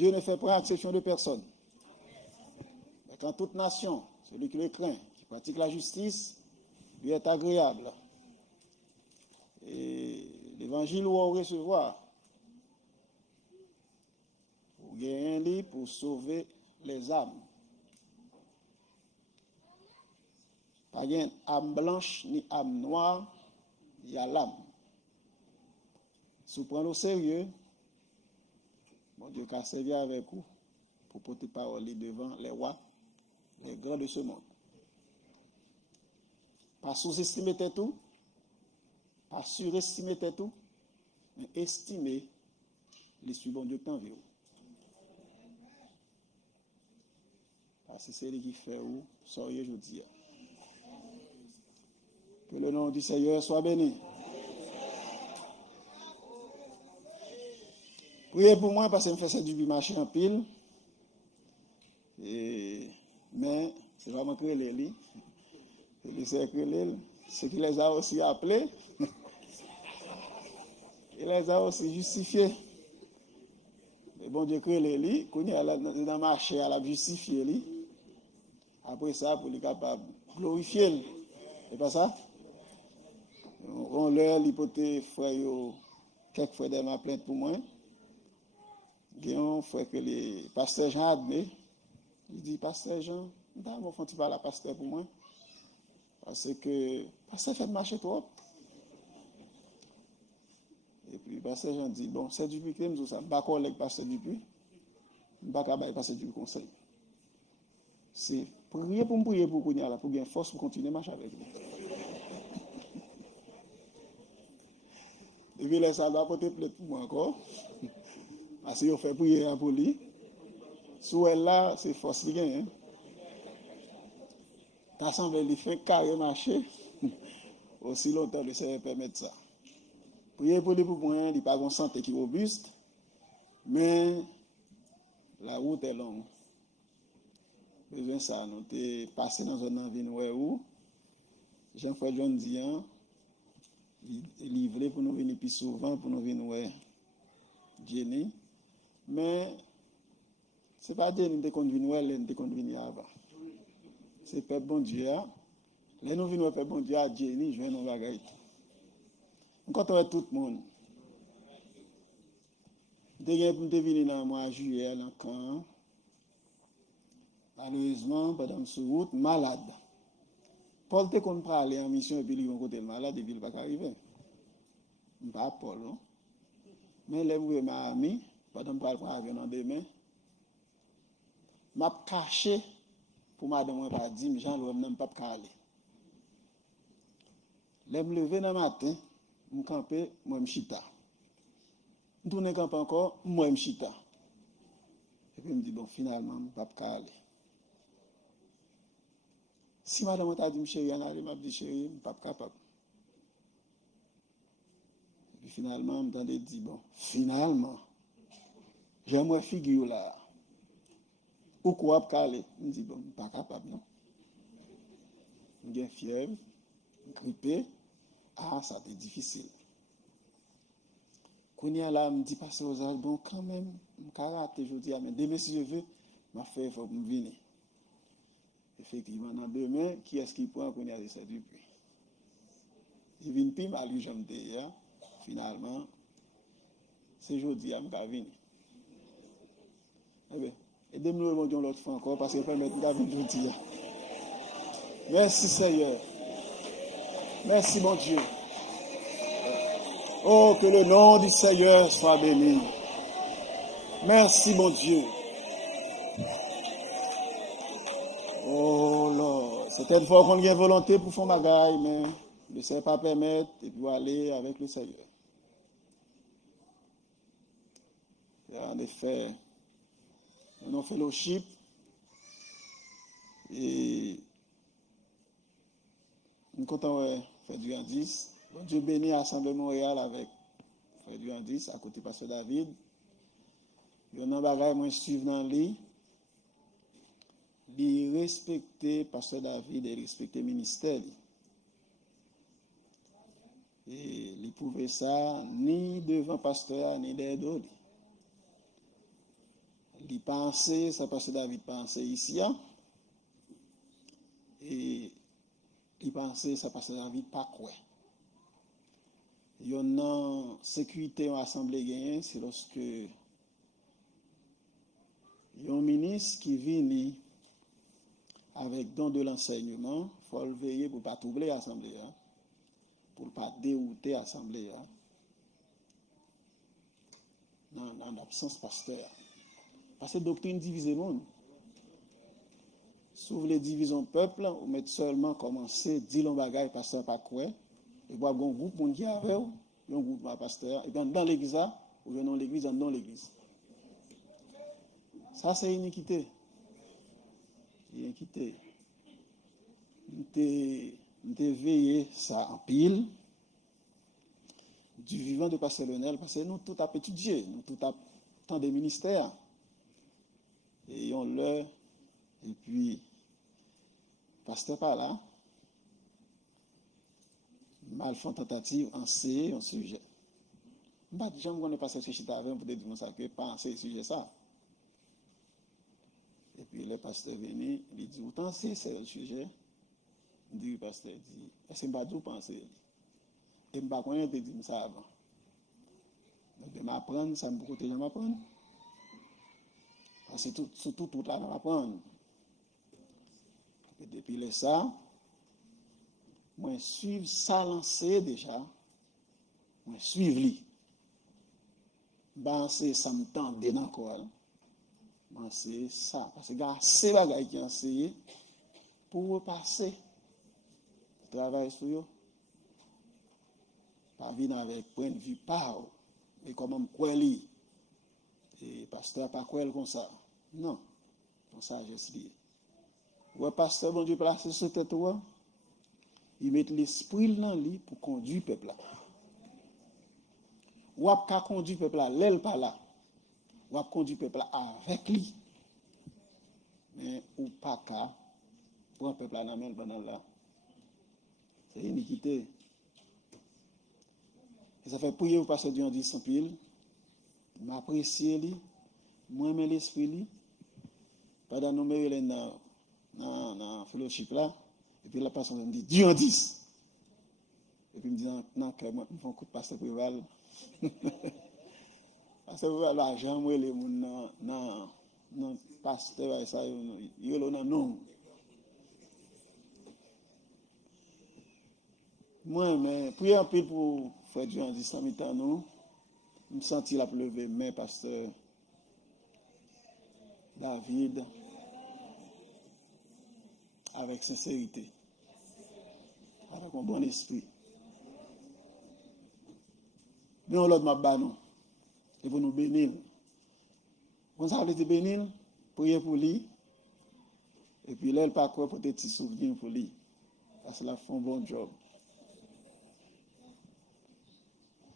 Dieu ne fait pas exception de personne. Quand toute nation, celui qui le craint, qui pratique la justice, lui est agréable. Et l'évangile où on recevoir, pour gagner un lit pour sauver les âmes. Pas de âme blanche ni âme noire, il y a l'âme. Si vous prenez au sérieux, bon Dieu qu'a servi avec vous pour porter parole devant les rois, les grands de ce monde. Pas sous-estimer tout, pas surestimer tout, mais estimer les suivants Dieu qui environ. Parce que c'est lui qui fait où, soyez aujourd'hui. Que le nom du Seigneur soit béni. Priez pour moi parce que je me fais du marché en pile. Mais c'est vraiment que les c'est qu'il les a aussi appelés. Il les a aussi justifiés. Mais bon Dieu crée les lits, qu'on est dans le marché à la justifier lui. Après ça, pour les capables glorifier. C'est pas ça? On leur l'hypothèse frère quelques frères de ma plainte pour moi. Un frère que les pasteurs Jean admet. Il dit pasteur Jean, on fait pas la pasteur pour moi. Parce que pasteur fait marcher trop. Et puis pasteur Jean dit bon, c'est du Dupuis que ça, pas collègue pasteur Dupuis. Pas capable pasteur du conseil. C'est prier pour qu'on y a là pour gagner force pour continuer à marcher avec lui. Et puis là, ça va porter plainte pour moi encore. Parce qu'il fait prier pour lui. Sous elle là, c'est force qui gagne. T'as semblé lui faire carré marcher. Aussi longtemps, le Seigneur permet ça. Prier pour lui pour moi, il n'y a pas de santé qui est robuste. Mais la route est longue. Besoin de ça, nous t'es passé dans un environnement où Jean-François John Dian livré pour nous venir plus souvent, pour nous venir voir Jenny. Mais ce n'est pas Jenny qui conduit nous, elle qui conduit avant. C'est Père bon Dieu. Là, nous venons Père bon Dieu à Jenny, je vais nous bagaille. Quand on est tout le monde, nous sommes venus dans le mois de juillet, dans le camp. Malheureusement, pendant ce route, malade. Paul te qu'on parle en mission et puis il va côté malade et puis il va pas arriver. Pas Paul, non? Mais là, vous ma amie, pendant que je parle dans demain, m'a caché pour madame pas dire, mais j'en même pas parler. Là, me lever dans le matin, me camper, moi me chita. Je tourne camper encore, moi me chita. Et puis me dit bon, finalement, je pas parler. Si madame t'a dit, chérie, elle m'a dit, chérie, je ne suis pas capable. Et puis finalement, je me dit, bon, finalement, j'aimerais figure là. Pourquoi pas aller? Je me dis, bon, je ne suis pas capable, non. J'ai fièvre, grippé. Ah, ça a été difficile. Quand il y a là, je me dis, passer aux arbres, bon, quand même, je vais rater, je dis, mais demain, si je veux, je fais, il faut me venir. Effectivement, dans demain, qui est-ce qui prend qu'on y a de ça depuis? Il vient plus mal, lui, j'aime dire, finalement, c'est aujourd'hui, je vais venir. Eh bien, aidez-moi, mon Dieu, l'autre fois encore, parce que je peux mettre la vie aujourd'hui. Merci, Seigneur. Merci, mon Dieu. Oh, que le nom du Seigneur soit béni. Merci, mon Dieu. Oh là, certaines fois qu'on a une volonté pour faire bagaille, mais ne sait pas permettre et puis aller avec le Seigneur. Et en effet, nous avons fellowship et nous comptons faire du Andis. Bon Dieu bénit l'Assemblée Montréal avec Frère du Andis à côté de Pasteur David. Il y a un bagaille moi suivre dans lui. Il respecter Pasteur David et respecter le ministère. Et il pouvait ça ni devant Pasteur ni derrière d'autres. Il pensait, ça passait David pensait ici, hein? Et il pensait, ça passait David pas quoi. Il y a une sécurité en assemblée gagnée, c'est lorsque il y a un ministre qui vient avec don de l'enseignement, il faut le veiller pour ne pas troubler l'assemblée, hein? Pour ne pas dérouter l'assemblée. Hein? En absence pasteur. Parce que la doctrine divise le monde. Sauf les divisions peuple, ou mettre seulement commencer, dire l'on bagaille, pasteur pas quoi. Et puis, un groupe qui avait, un groupe de pasteur, et dans l'église, ou bien dans l'église, dans l'église. Ça, c'est iniquité. Iniquité. Nous t'ai veillé ça en pile. Du vivant de pasteur Lionel, parce que nous tout à étudié, nous tout à tant des ministères. Et on leur, et puis, pasteur pas là, mal font tentative, en C, un sujet. Je ne sais pas, je ne pas ce chita avec pour dire ça, que pas en C, sujet ça. Et puis le pasteur venu, il dit, autant c'est le sujet. Il dit, le pasteur dit, est-ce que je ne vais pas penser? Et je ne vais pas dire ça avant. Donc, je m'apprendre, ça me coûte de m'apprendre. Parce que surtout tout là, on apprendre. Et depuis ça, moi, suivre ça lancé déjà, moi, suivre lui. C'est ça me tente encore. C'est ça. Parce que c'est la gars qui a essayé pour repasser. Travail sur eux. Pas venir avec point de vue par, mais comment quoi lui. Et pasteur pas quoi comme ça. Non. Comme ça, je suis. Ouais, pasteur, bon Dieu, placé sur tête, il met l'esprit dans lui pour conduire le peuple là. Ou pas conduire le peuple là, l'aile pas là. Ou conduire le peuple là avec lui. Mais ou pas qu'à prendre le peuple là dans la main pendant là. C'est iniquité. Et ça fait prier au pasteur du Andy sans pile. M'apprécier lui, moi aimer l'esprit lui. Pendant nous mettre dans fellowship là, et puis la personne me dit Dieu en 10. Et puis il me dit non, clairement, il faut un coup de pasteur Préval. Pasteur Préval, l'argent, moi, les gens, non, pasteur, ça, il est là, non. Moi, mais, priez un peu pour faire Dieu en 10 ans, nous, je me sentis la pleuver, mais pasteur David, avec sincérité, avec un bon esprit. Mais on l'a dit, nous, et pour nous bénir. Quand ça veut dire bénir, prier pour lui, et puis là, il pas quoi pour des petits souvenirs pour lui, parce qu'il a fait un bon job.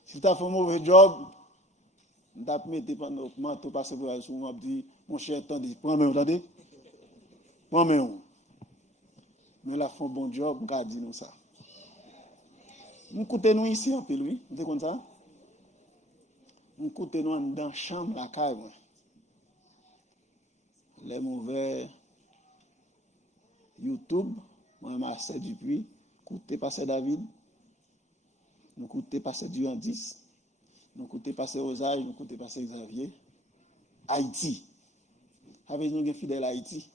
Si tu as fait un mauvais job, tu as mis pendant le manteau, passer pour la journée, tu dit, mon cher, attendez, prends-moi, attendez, prends-moi. Mais là, fait un bon job, regardez nous ça. Nous écoutons nous ici, un peu, lui, vous êtes comme ça? Nous écoutons nous dans la chambre, la cave. Les mauvais YouTube, moi, Marcel Dupuis, écoutez Pasteur David, nous écoutez Pasteur Durandis, nous écoutez Pasteur Osage, nous écoutez Pasteur Xavier, Haïti. Avec nous, des fidèles Haïti.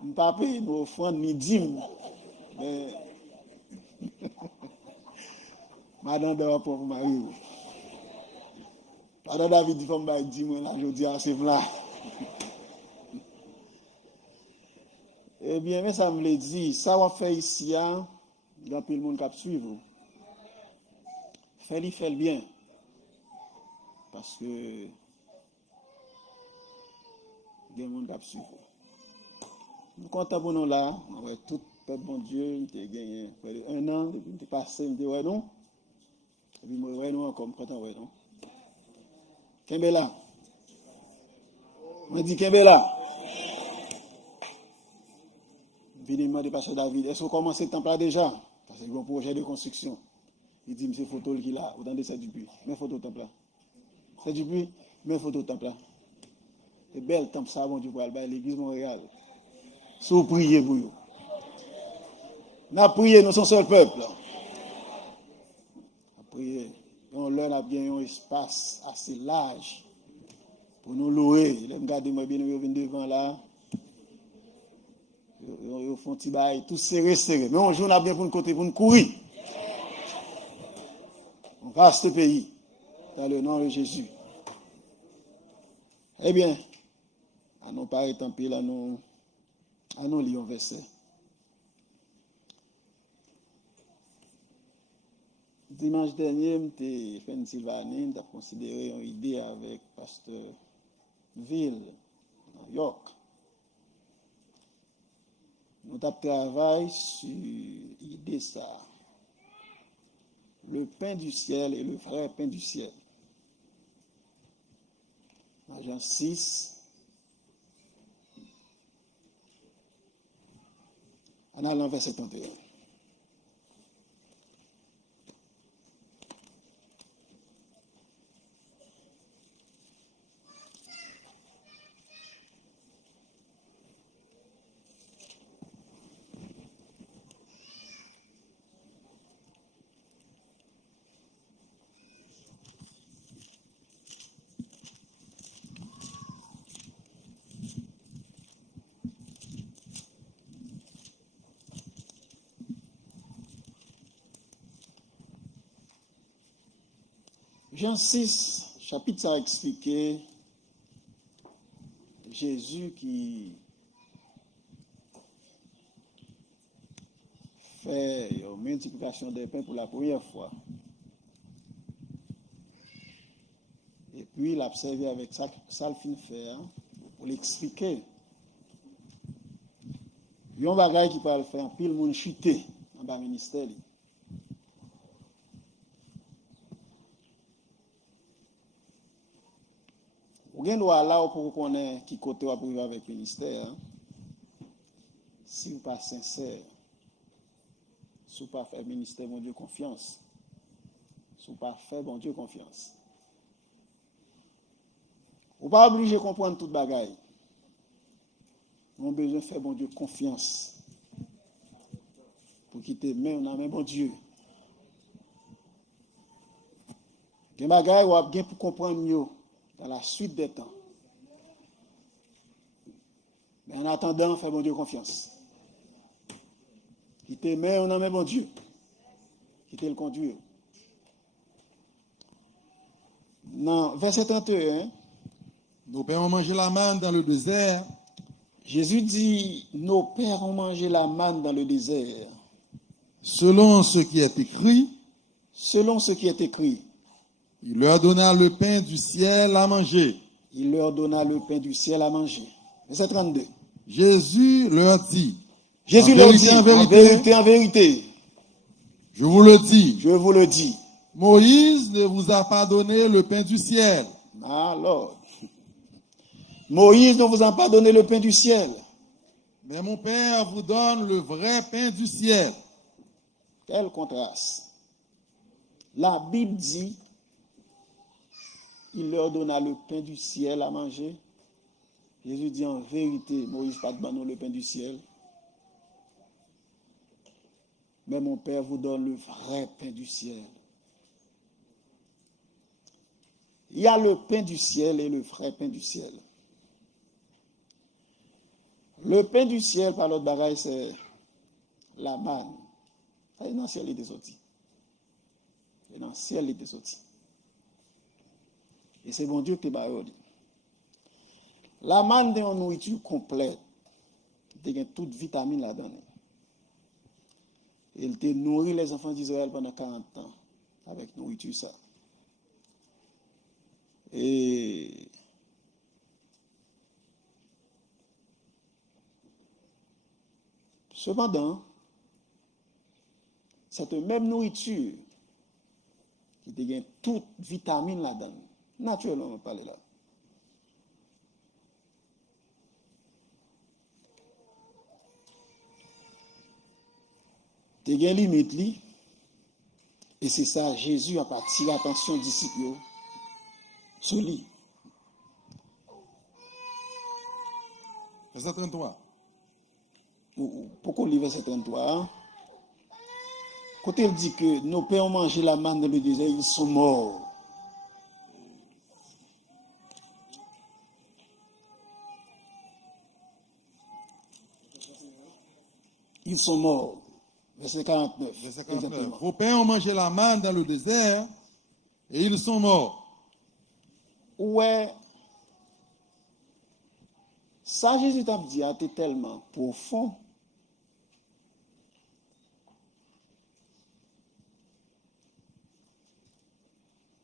Nous ne pouvons pas payer nos offrandes midi, mais madame doit pour Marie. Madame David dit pour me dire, moi, là, je dis à ce là. Eh bien, mais ça me l'a dit, ça va faire ici, il y a plus de monde qui suivre. Fais-le bien. Parce que il y a des gens qui suivre. Nous comptons pour nous là, avec tout le bon Dieu, nous avons gagné un an, nous avons passé, nous avons ouais non. Et puis nous avons encore, content ouais non. Kembela. On dit Kembela. Venez de passer David. Est-ce qu'on commence le temple là déjà? Parce qu'il y a un projet de construction. Il dit, c'est photo qui là, autant de ça du puits. Mais photo temple là. C'est du puits. Mais photo temple là. Et belle temple ça, bon Dieu, pour aller l'église Montréal. Si vous priez pour vous. Nous avons prié, nous sommes seul peuple. Nous avons prié. On leur a bien un espace assez large pour nous louer. Regardez moi bien, nous venons devant là. Ils font petit bail, tout serré. Mais on joue, on a bien pour nous côté, pour nous courir. On casse ce pays. Dans le nom de Jésus. Eh bien, à nous pas tant pis, là, nous lisons verset. Dimanche dernier, j'ai fait une Sylvanine, j'ai considéré une idée avec Pasteur Ville, New York. Nous avons travaillé sur l'idée ça. Le pain du ciel et le vrai pain du ciel. Jean 6. En allant verset 31. Jean 6, chapitre, ça a expliqué Jésus qui fait une multiplication des pains pour la première fois. Et puis, il a observé avec ça le fin faire pour l'expliquer. Il y a un bagage qui peut faire pile monde chuter dans le ministère. Ou bien doit là pour connaître qui côté va pour avec le ministère. Si vous pas sincère, si vous pas faire ministère mon Dieu confiance, si vous pas faire bon Dieu confiance. Vous pas obligé de comprendre toute bagaille. Nous avons besoin de faire bon Dieu confiance pour quitter même on a même bon Dieu. Des bagailles ou bien pour comprendre mieux dans la suite des temps. Mais en attendant, fais bon Dieu confiance. Qui t'aimait, on a même bon Dieu. Qui te le conduire. Non, verset 31. Nos pères ont mangé la manne dans le désert. Jésus dit, nos pères ont mangé la manne dans le désert. Selon ce qui est écrit. Selon ce qui est écrit. Il leur donna le pain du ciel à manger. Il leur donna le pain du ciel à manger. Verset 32. Jésus leur dit. Jésus leur dit, en vérité. Je vous le dis. Je vous le dis. Moïse ne vous a pas donné le pain du ciel. Alors, Moïse ne vous a pas donné le pain du ciel. Mais mon Père vous donne le vrai pain du ciel. Quel contraste. La Bible dit, il leur donna le pain du ciel à manger. Jésus dit en vérité, Moïse n'a pas donné le pain du ciel. Mais mon Père vous donne le vrai pain du ciel. Il y a le pain du ciel et le vrai pain du ciel. Le pain du ciel, par l'autre bagaille, c'est la manne. C'est dans le ciel, il est sorti. C'est dans le ciel, il est sorti. Et c'est bon Dieu qui t'a dit. La manne est une nourriture complète. Il y a toute vitamine là-dedans. Il te nourrit les enfants d'Israël pendant 40 ans avec nourriture ça. Et cependant, cette même nourriture qui devient toute vitamine là-dedans, naturellement, on va parler là. Il y a une limite, et c'est ça, Jésus a attiré l'attention des disciples sur lui. Verset 33. Pourquoi on lit verset 33? Quand il dit que nos pères ont mangé la manne dans le désert, ils sont morts. Ils sont morts. Verset 49. Verset 49. Exactement. Vos pères ont mangé la manne dans le désert et ils sont morts. Ouais. Ça, Jésus t'a dit, était tellement profond.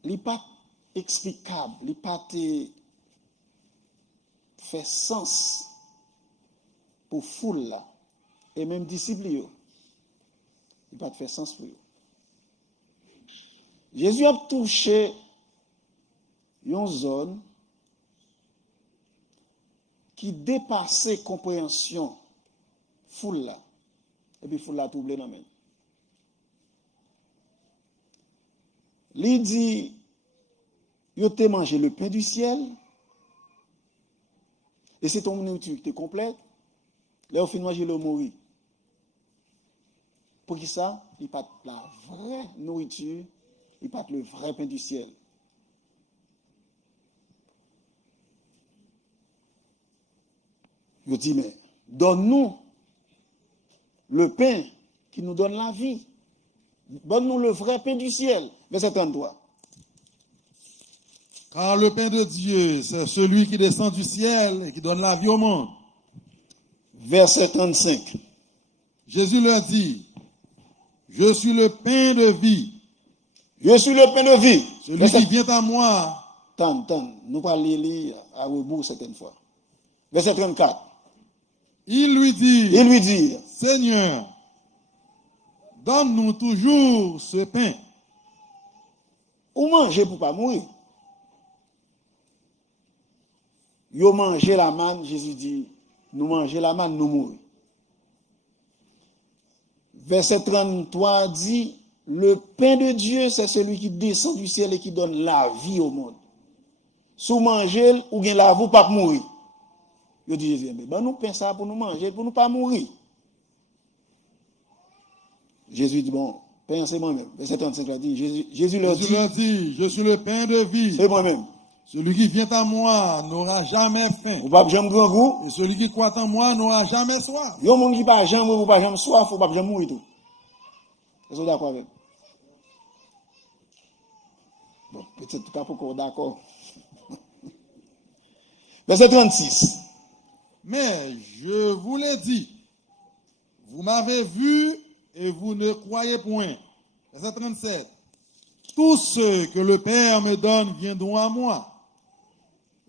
Il n'est pas explicable, il n'est pas fait sens pour foule là, et même disciples, il n'est pas fait sens pour eux. Jésus a touché une zone qui dépassait compréhension foule là, et puis foule là tout oublié dans même. Il dit, yo te mangé le pain du ciel, et c'est ton nourriture qui est complète, là au fin manger le mourir. Pour qui ça? Il pas la vraie nourriture, il pas le vrai pain du ciel. Je dis, mais donne-nous le pain qui nous donne la vie. Donne-nous le vrai pain du ciel. Verset 33. Car le pain de Dieu, c'est celui qui descend du ciel et qui donne la vie au monde. Verset 35. Jésus leur dit, je suis le pain de vie. Je suis le pain de vie. Celui qui vient à moi. Tant, nous parlons lire à rebours certaines fois. Verset 34. Il lui dit, Seigneur, donne-nous toujours ce pain. Ou manger pour pas mourir. Yo manger la manne, Jésus dit, nous manger la manne, nous mourir. Verset 33 dit, le pain de Dieu, c'est celui qui descend du ciel et qui donne la vie au monde. Si vous mangez, ou bien la vous pas mourir. Yo dit Jésus, mais nous pain ça pour nous manger, pour nous pas mourir. Jésus dit, bon, pain c'est moi-même. Verset 35 là dit, Jésus leur dit, je suis le pain de vie. C'est moi-même. Celui qui vient à moi n'aura jamais faim. Ou pas jamais grand goût. Et celui qui croit en moi n'aura jamais soif. Yon monde qui pas jamais ou pas jamais soif, ou pas jamais mourir tout. Est-ce que vous d'accord avec? Bon, peut-être pas encore d'accord. Verset 36. Mais je vous l'ai dit, vous m'avez vu et vous ne croyez point. Verset 37. Tous ceux que le Père me donne viendront à moi.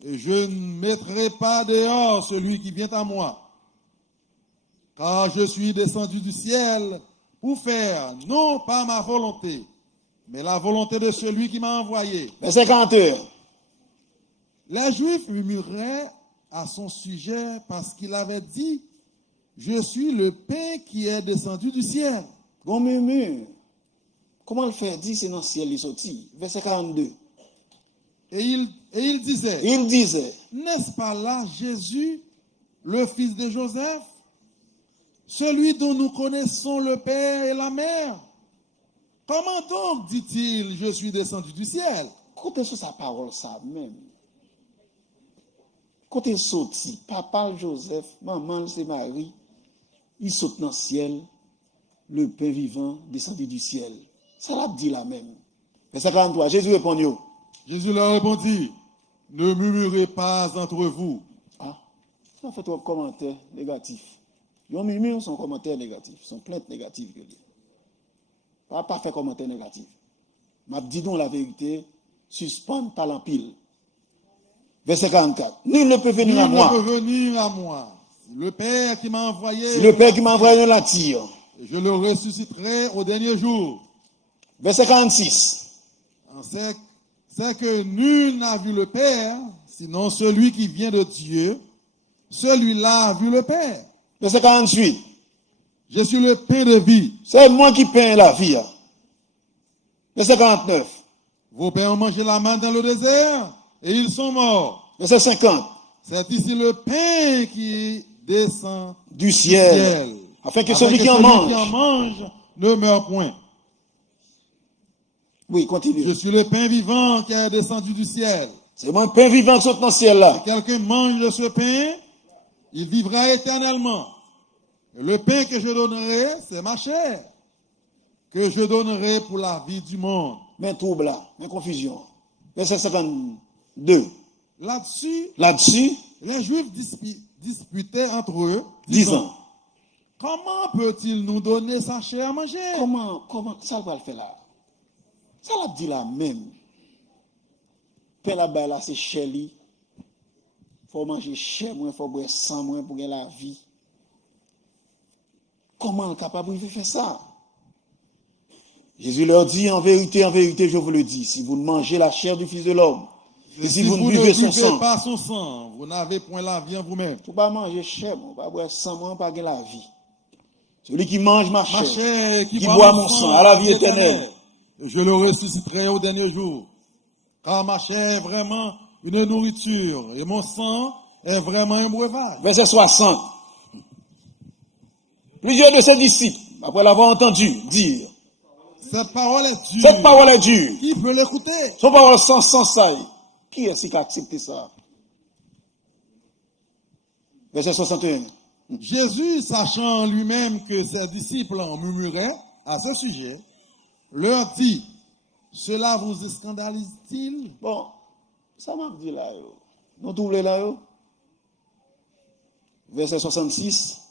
Et je ne mettrai pas dehors celui qui vient à moi. Car je suis descendu du ciel pour faire non pas ma volonté, mais la volonté de celui qui m'a envoyé. Verset 41. Les Juifs murmuraient à son sujet parce qu'il avait dit, je suis le pain qui est descendu du ciel. Bon murmure. Comment le faire dire c'est dans le ciel il sorti? Verset 42. Et il disait, n'est-ce pas là Jésus, le fils de Joseph, celui dont nous connaissons le père et la mère? Comment donc, dit-il, je suis descendu du ciel? Côté sur sa parole ça même. Côté sorti, papa Joseph, maman c'est Marie, il saute dans le ciel, le pain vivant descendu du ciel. Ça l'a dit la même. Verset 43, Jésus répondit. Jésus leur répondit, ne murmurez pas entre vous. Ah, ça fait trop de commentaires négatifs. Ils ont murmuré son commentaire négatif, son plainte négative. Pas fait commentaire négatif. M'a dit donc la vérité, suspendre par l'empile. Verset 44. Nul ne peut venir à moi. Nul ne peut venir à moi. Le Père qui m'a envoyé. Le Père qui m'a envoyé l'attire. Je le ressusciterai au dernier jour. Verset 46. C'est que nul n'a vu le Père, sinon celui qui vient de Dieu. Celui-là a vu le Père. Verset 48. Je suis le pain de vie. C'est moi qui pain la vie. Verset 49. Vos pères ont mangé la manne dans le désert et ils sont morts. Verset 50. C'est ici le pain qui descend du ciel, afin que celui qui en mange ne meure point. Oui, continue. Je suis le pain vivant qui est descendu du ciel. C'est mon pain vivant qui saute dans le ciel là. Si quelqu'un mange de ce pain, il vivra éternellement. Et le pain que je donnerai, c'est ma chair, que je donnerai pour la vie du monde. Mais trouble là, mais confusion. Verset 52. Là-dessus, les Juifs disputaient entre eux, disant, comment peut-il nous donner sa chair à manger? Comment ça va le faire là? Ça l'a dit là même. Pain là-bas là, c'est cher li. Faut manger cher, moins, faut boire sang, moins pour gagner la vie. Comment est capable de faire ça? Jésus leur dit, en vérité, je vous le dis, si vous ne mangez la chair du Fils de l'homme, et si vous ne buvez pas son sang, vous n'avez point la vie en vous-même. Vous ne pouvez pas manger chair, vous ne pouvez pas boire sang, vous ne pouvez pas gagner la vie. Celui qui mange ma chair, qui boit mon sang, à la vie éternelle. Je le ressusciterai au dernier jour. Car ma chair est vraiment une nourriture, et mon sang est vraiment un breuvage. Verset 60. Plusieurs de ses disciples, après l'avoir entendu dire, cette parole est dure. Cette parole est dure. Qui peut l'écouter? Son parole sans saille. Qui est-ce qui a accepté ça? Verset 61. Jésus, sachant lui-même que ses disciples en murmuraient à ce sujet, leur dit, cela vous scandalise-t-il? Bon, ça m'a dit là, yo. Nous doublons là, yo. Verset 66.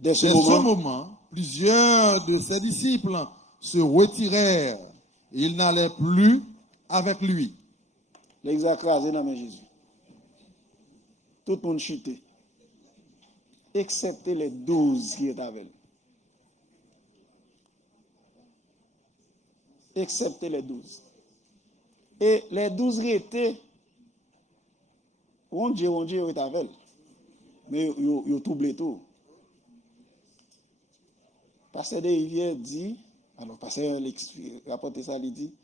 Dès ce moment, plusieurs de ses disciples se retirèrent et ils n'allaient plus avec lui. L'exacrasé dans Jésus. Tout le monde chuté. Excepté les 12 qui étaient avec lui. Excepté les 12. Et les 12 qui étaient, on Dieu est avec lui. Mais ils ont troublé tout. Pasteur de Rivière dit, alors Pasteur rapporte ça, il dit,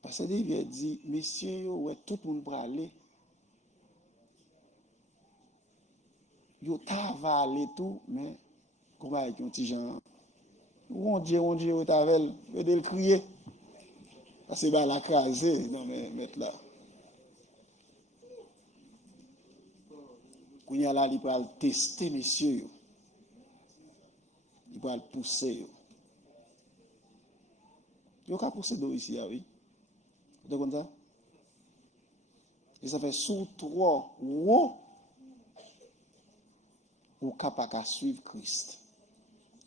Pasteur de Rivière dit, messieurs, ouais, tout le monde pour aller. Yo tavalé tout, mais comment avec un petit gens, on Dieu est avec lui, il veut le crier. Parce que la crasé dans mes mettre là. Quand il y a là, il peut tester, messieurs. Il va le pousser. Il va pousser d'eau ici, oui. Vous comprenez ça? Et ça fait sous 3 ou capable de suivre Christ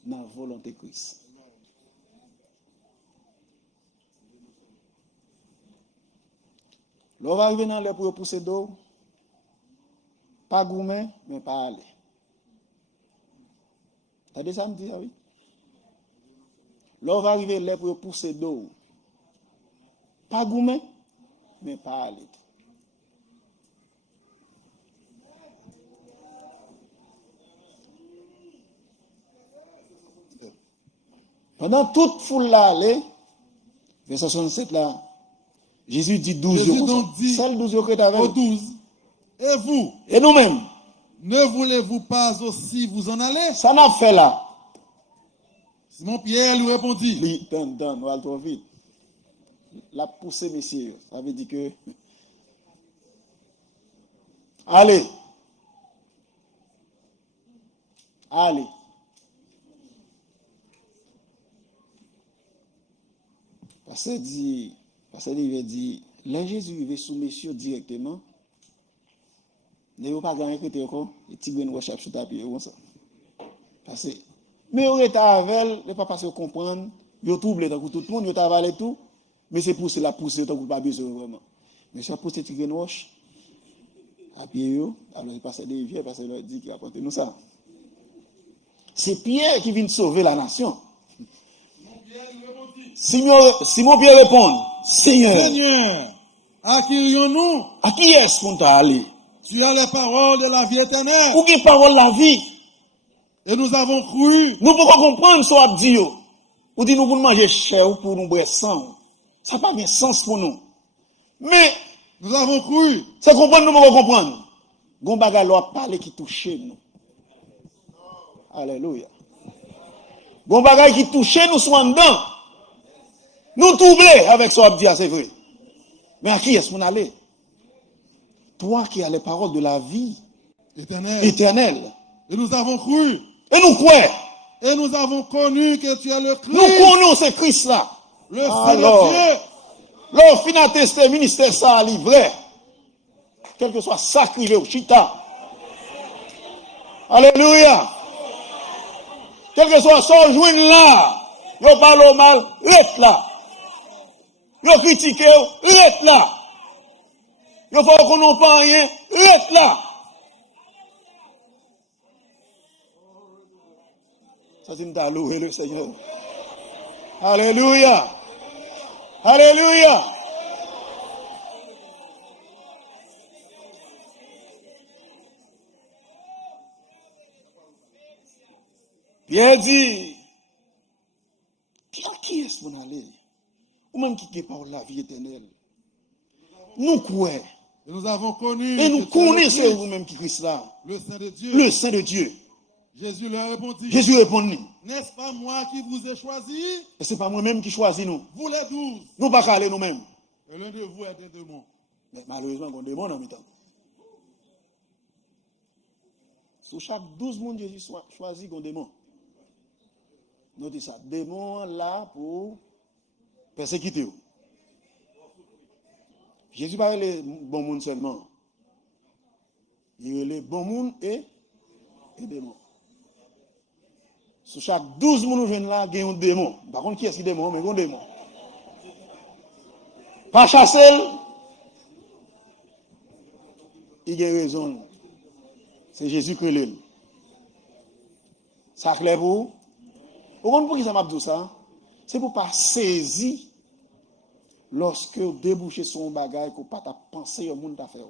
dans la volonté de Christ. L'on va arriver dans l'air pour pousser d'eau. Pas gourmet, mais pas aller. T'as dit ça me dit, oui? L'on va arriver là pour pousser d'eau. Pas gourmet, mais pas aller. Pendant toute foule là, verset 67 là, Jésus dit 12 Jésus donc dit seul 12 que tu avais. Aux 12. Et vous? Et nous-mêmes? Ne voulez-vous pas aussi vous en aller? Ça n'a fait là. Simon Pierre lui répondit. Donne, on va trop vite. La poussée, messieurs, ça veut dire que. Allez. Parce qu'il dit, là Jésus veut sous messieurs directement. Ne pas gagner côté encore, et tigre une recherche sur tapis comme ça. Parce que mais on est avec, ne pas parce que comprendre, yo trouble dans tout le monde, yo avalé tout, mais c'est pousser la pousser tant que pas besoin vraiment. Mais ça pousser tigre une roche à pied yo, alors il passe des rivières parce qu'il leur dit qu'il apporte nous ça. C'est Pierre qui vient sauver la nation. Simon Pierre répond, Seigneur, à qui irions-nous? À qui est-ce qu'on t'a allé? Tu as les paroles de la vie éternelle. Ou qui parole de la vie? Et nous avons cru. Nous pouvons comprendre ce qu'on dit. Ou dit nous pour manger chair ou pour nous boire sang. Ça n'a pas de sens pour nous. Mais, nous avons cru. c'est comprendre, nous pouvons comprendre. gon bagay l'a parler qui touche nous. Alléluia. Gon bagay qui touche nous soit dedans. Nous troubler avec ça dire c'est vrai. Mais à qui est-ce qu'on allait? Toi qui as les paroles de la vie éternelle. Et nous avons cru. Et nous croyons. Et nous avons connu que tu es le Christ. Nous connaissons ce Christ-là. Le Fils de Dieu. Leur fin attesté ministère ça a livré. Quel que soit sacrilé ou chita. Alléluia. Quel que soit son joint là. Yo parle mal, reste là. Yo critique, reste là. Yo faut qu'on n'en pas rien, reste là. Ça c'est une louer le Seigneur. Alléluia. Alléluia. Pierre dit, qui est-ce qu'on allait? Ou même qui est par la vie éternelle. Nous croyons. Et nous avons connu. Et nous connaissons vous-même qui Christ là. Le Saint de Dieu. Le Saint de Dieu. Jésus leur répondit. Jésus répondit. N'est-ce pas moi qui vous ai choisi? Et ce n'est pas moi-même qui choisis nous. Vous les 12. Nous ne pas aller nous-mêmes. Et l'un de vous est un démon. Mais malheureusement, on a des démons en même temps. Sur chaque 12 monde, Jésus choisit un démon. Notez ça. Démon là pour persécuter. Jésus parle les bons monde seulement. Il y a les bons monde et démons. Sur chaque 12 monde jeunes là, il y a un démon. Par contre, qui est-ce qui est démon? Mais un démon. Pas chasser, il y a raison. C'est Jésus qui est là. Ça clair pour vous? Vous comprenez pourquoi ça m'a dit ça? C'est pour ne pas saisir lorsque vous débouchez son bagage, que vous ne pas penser au monde d'affaires.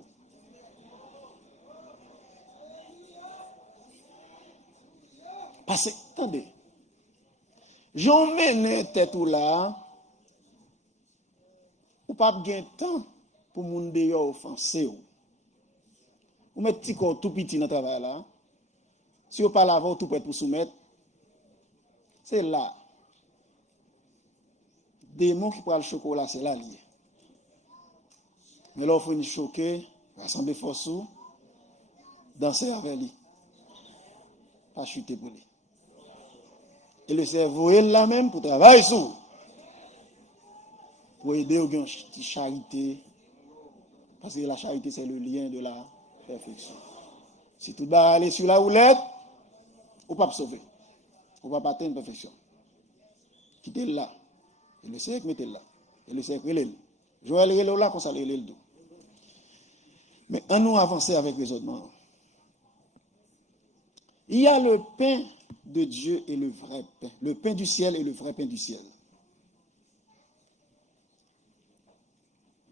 Parce que, attendez, j'en mène tête ou là, ou pas de temps pour moun dehors offenser. Ou mettez petit corps tout petit dans le travail là. Si vous parlez avant, tout prêt pour soumettre. C'est là. Démon qui prend le chocolat, c'est là lié. Mais là, il faut choquer, rassembler force, danser avec lui. Pas chuter pour lui. Et le cerveau est là même pour travailler sur. Pour aider aux gens de charité. Parce que la charité, c'est le lien de la perfection. Si tout va aller sur la roulette, on ne peut pas sauver. On ne va pas atteindre la perfection. Quittez là. Et le cercle, mettez là. Et le cercle, relève. Joël, relève là, comme ça, relève le dos. Mais en nous avancer avec les autres. Il y a le pain de Dieu et le vrai pain. Le pain du ciel et le vrai pain du ciel.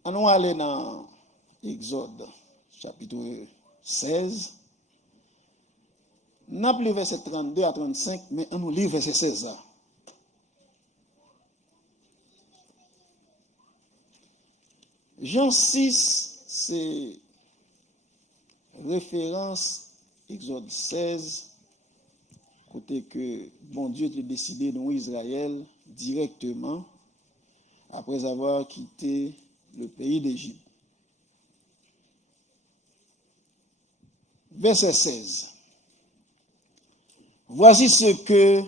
Allons aller dans Exode, chapitre 16. Nous avons le verset 32 à 35, mais on nous lit verset 16. Jean 6, c'est référence Exode 16, côté que bon Dieu a décidé dans Israël directement après avoir quitté le pays d'Égypte. Verset 16. Voici ce que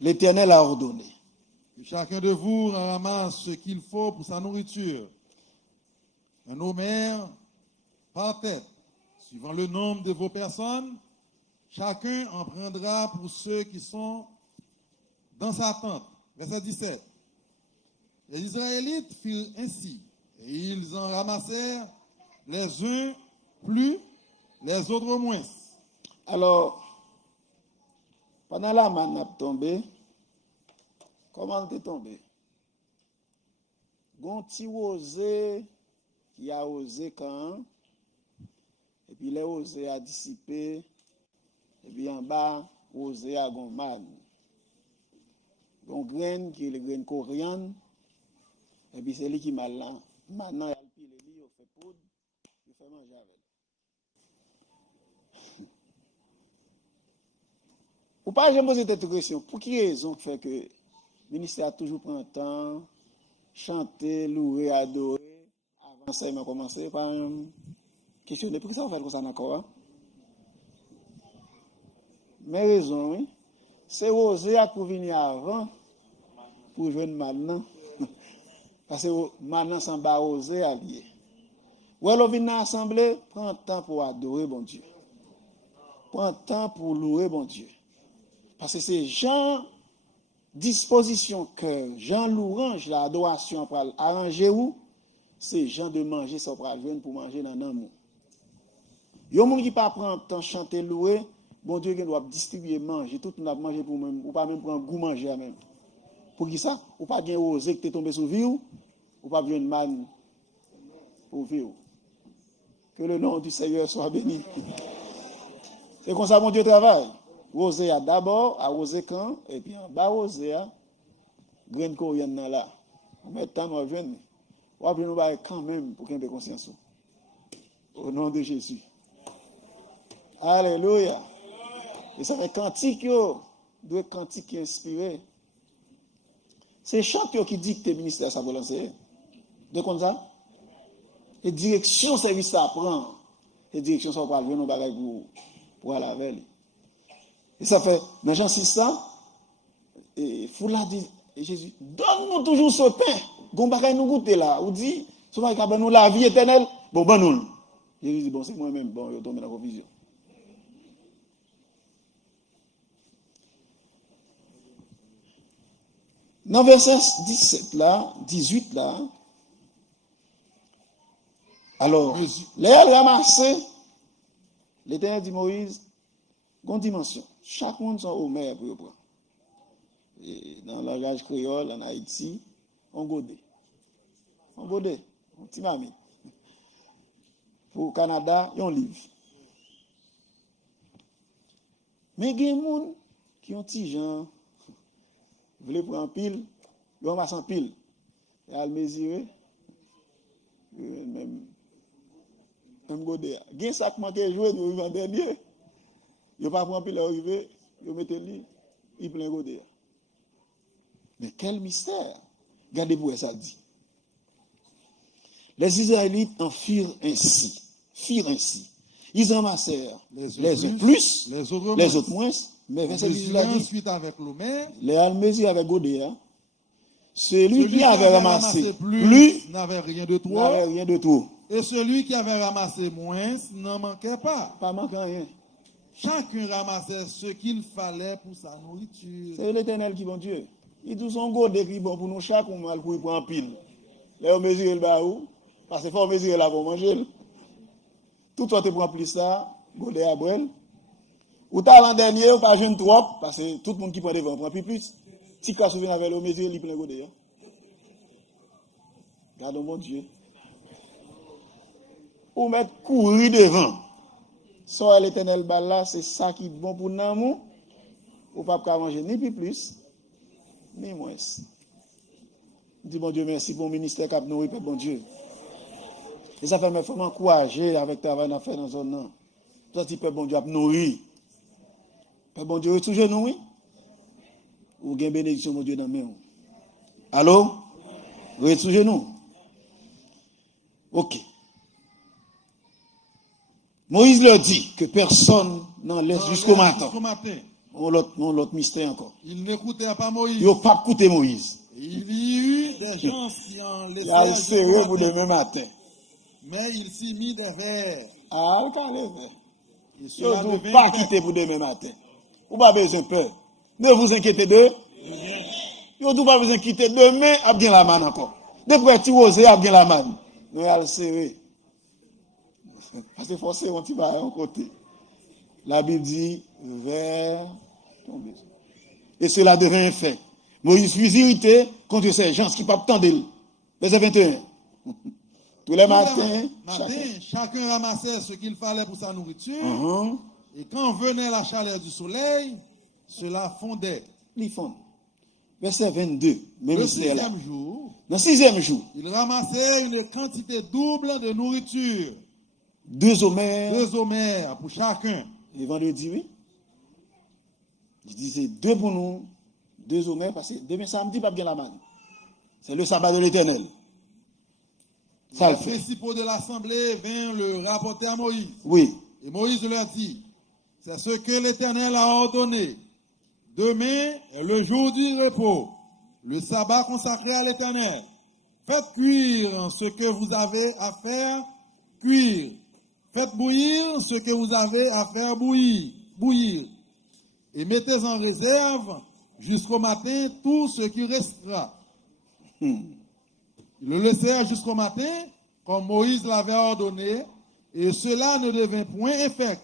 l'Éternel a ordonné. Que chacun de vous ramasse ce qu'il faut pour sa nourriture. Un homère par tête, suivant le nombre de vos personnes, chacun en prendra pour ceux qui sont dans sa tente. Verset 17. Les Israélites firent ainsi, et ils en ramassèrent les uns plus, les autres moins. Alors, pendant la manne a tombé, comment t'es tombé? Gonti osé, qui a osé quand, et puis les osé a dissipé, et puis en bas, osé a gon man. Gon graine qui est le graine coriandre, et puis c'est lui qui mal là. Maintenant, il y a le pile, il fait poudre, il fait manger avec. Ou pas, j'ai posé cette question. Pour quelle raison fait que le ministère a toujours pris un temps, chanter, louer, adorer, avant ça, il a commencé par une question de pourquoi ça va faire comme ça encore? Mais raison, oui. C'est osé à venir avant pour jouer maintenant. Parce que maintenant, sans bas oser allier. Ou alors, venir dans l'assemblée, prends temps pour adorer bon Dieu. Prends temps pour louer bon Dieu. Parce que c'est Jean disposition cœur, Jean louange, l'adoration pour arranger où, c'est Jean de manger, ça pour pour manger dans l'amour. Il y a des gens qui ne prennent pas temps chanter, louer, bon Dieu qui doit distribuer, manger, tout le monde a mangé pour même, ou pas même prendre goût manger même. Pour qui ça? Ou pas bien oser que tu es tombé sur vie ou pas bien mal pour vivre. Que le nom du Seigneur soit béni. C'est comme ça mon Dieu travaille. Oser d'abord, à oser quand, et puis en bas oser, grain de coriandre là. On met temps à venir. On va nous quand même pour qu'il y ait conscience. Au nom de Jésus. Alléluia. Et ça fait cantique, deux cantiques inspirés. C'est chant qui dicte le ministère ça pour lancer. De comme ça. Et direction service ça prend. Et direction ça va venir pour aller avec lui. Et ça fait, dans Jean 6, et Foula dit, et Jésus, donne-nous toujours ce pain. Gombaka nous goûter là. Ou dit, ce va nous nous la vie éternelle. Bon, nous. Jésus dit, bon, c'est moi-même. Bon, je tombe dans la confusion. Dans verset 17 là, 18 là, alors, les ramassés, l'Éternel dit Moïse, grande dimension. Chaque monde sont au maire pour prendre. Et dans le langage créole, en Haïti, on godé. On godé. On petit mamie. Pour le Canada, on livre. Mais il y a des gens qui ont petit gens, voulaient prendre pile, ils ont en pile. Et à le mesurer, même godé. Il y a un sac manqué joué, ils vont en dernier. Ils ne pas prendre pile à arriver, ils mettent le lit, ils plein godé. Mais quel mystère! Regardez-vous ça dit. Les Israélites en firent ainsi. Ils amassèrent les autres plus, les autres moins. Mais verset 18 ensuite avec l'homme, les almésies avec godé. Celui qui avait ramassé plus n'avait rien de trop. Et celui qui avait ramassé moins n'en manquait pas. Pas manquant rien. Chacun ramassait ce qu'il fallait pour sa nourriture. C'est l'Éternel qui bon Dieu. Il tout son godé qui bon pour nous chaque on mal pour prendre pile. Là on mesure le baou parce qu'il faut mesurer là pour manger. Tout toi te prend plus ça, godé à brel. Ou t'as l'an dernier ou pas jeune trop parce que tout le monde qui prend devant prend plus. Si quoi souvent avec le mesure il plein godé. Gardons bon Dieu. Ou mettre courir devant. Soit l'Éternel là, c'est ça qui est bon pour nous. Ou pas manger ni plus, ni moins. Dis bon Dieu, merci pour le ministère qui a nourri, bon Dieu. Et ça fait me faut m'encourager avec le travail qu'on fait dans la zone. Toi, tu peux bon Dieu nourrir. Bon Dieu, toujours nous, oui? Ou bien bénédiction, mon Dieu, dans mes mains. Allô? Oui, toujours nous. Ok. Moïse leur dit que personne n'en laisse jusqu'au matin. On l'autre mystère encore. Il n'écoutait pas Moïse. Il n'a pas écouté Moïse. Il y eut des gens qui en laissaient. Il a serré pour demain matin. Mais il s'y mit des vers. Ah, il a levé. Il ne pas quitter pour demain matin. Vous n'avez pas besoin de peur. Ne vous inquiétez d'eux. Vous n'avez pas besoin de quitter demain, à bien la main encore. Depuis que tu oses, à bien la main. Nous allons serrer. Parce que forcément, tu vas à un côté. La Bible dit, vers tomber. Et cela devint un fait. Moïse fut irrité contre ces gens qui ne peuvent pas attendre. Verset 21. Tous les matins, chacun ramassait ce qu'il fallait pour sa nourriture. Et quand venait la chaleur du soleil, cela fondait. Il fond. Verset 22. Même le sixième jour, le 6e jour, il ramassait une quantité double de nourriture. 2 homères. 2 homères pour chacun. Et vendredi, oui. Je disais 2 pour nous, 2 homères, parce que demain samedi, pas bien la manne. C'est le sabbat de l'Éternel. Ça Les le fait. principaux de l'assemblée vinrent le rapporter à Moïse. Oui. Et Moïse leur dit, c'est ce que l'Éternel a ordonné. Demain est le jour du repos, le sabbat consacré à l'Éternel. Faites cuire ce que vous avez à faire cuire. Faites bouillir ce que vous avez à faire bouillir. Et mettez en réserve jusqu'au matin tout ce qui restera. Ils le laissèrent jusqu'au matin, comme Moïse l'avait ordonné, et cela ne devint point infect.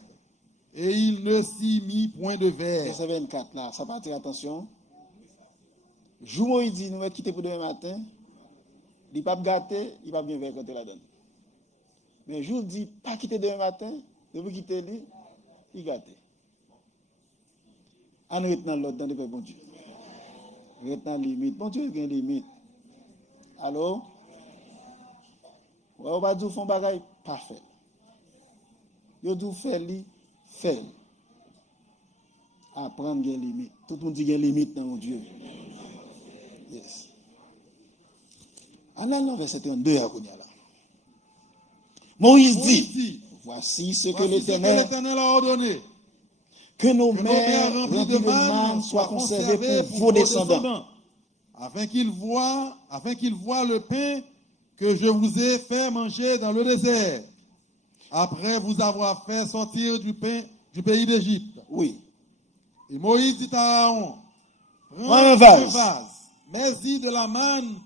Et il ne s'y mit point de verre. Verset 24, là, ça partit, attention. Jour Moïse dit, nous va quitter pour demain matin. Il ne pas gâter, il va bien vers quand la donne. Mais jour dit, pas quitter demain matin, depuis quitter lui, il gâte. En retenant l'autre dans le bon Dieu. Retenant limite. Bon Dieu, il y a une limite. Allô? On va dire font bagaille parfait. Yo dou fait li, fait. Apprendre une limite. Tout le monde dit qu'il y a une limite dans mon Dieu. Yes. En allant verset 32 à Kounia là. Moïse dit, voici ce que l'Éternel a ordonné. Que nos mers remplies de manne soient conservées pour vos descendants. Afin qu'ils voient le pain que je vous ai fait manger dans le désert, après vous avoir fait sortir du pays d'Égypte. Oui. Et Moïse dit à Aaron, prends un vase, mets-y de la manne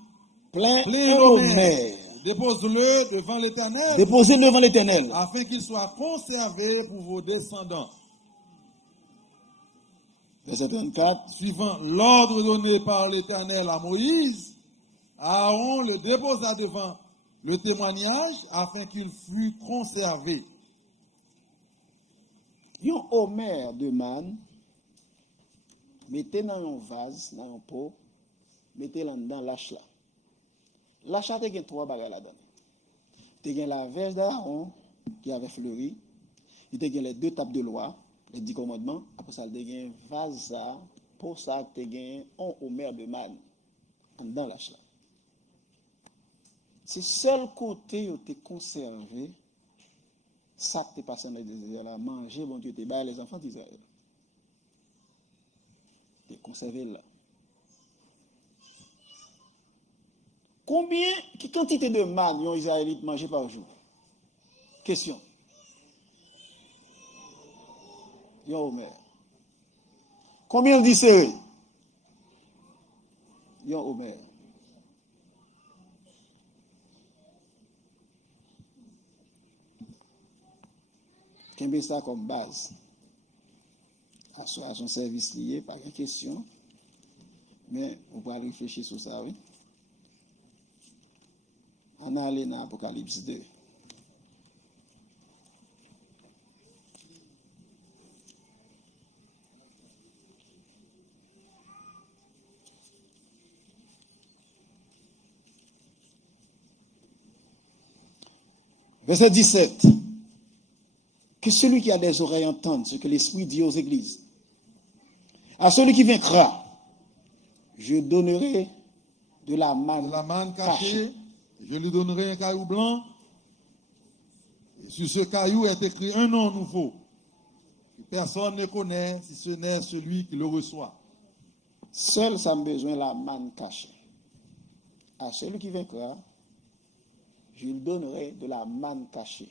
plein d'eau mer. Dépose-le devant l'Éternel. Déposez devant l'Éternel. Afin qu'il soit conservé pour vos descendants. Verset 34. Suivant l'ordre donné par l'Éternel à Moïse, Aaron le déposa devant le témoignage afin qu'il fût conservé. Un homère de manne, mettez dans un vase, dans un pot, mettez-le dans l'âche là. L'âche là, il y a 3 bagages là-dedans. Il y a la verge d'Aaron qui avait fleuri, il y a les 2 tables de loi, les 10 commandements, après ça, il y a un vase, pour ça, il y a un homère de manne dans l'âche là. C'est seul côté où tu es conservé, ça que tu es passé dans le désert là, manger, bon Dieu, tu es les enfants d'Israël. Tu es conservé là. Quelle quantité de manne les Israélites mangeaient par jour? Question. Yon Omer. Combien de serré? Yon Omer. Qu'est-ce ça comme base? À son service lié, pas de question. Mais on va réfléchir sur ça, oui. On a allé dans Apocalypse 2. Verset 17. Que celui qui a des oreilles entende ce que l'Esprit dit aux églises. À celui qui vaincra, je donnerai de la manne cachée. Je lui donnerai un caillou blanc. Et sur ce caillou est écrit un nom nouveau. Que personne ne connaît si ce n'est celui qui le reçoit. Seul ça a besoin de la manne cachée. À celui qui vaincra, je lui donnerai de la manne cachée.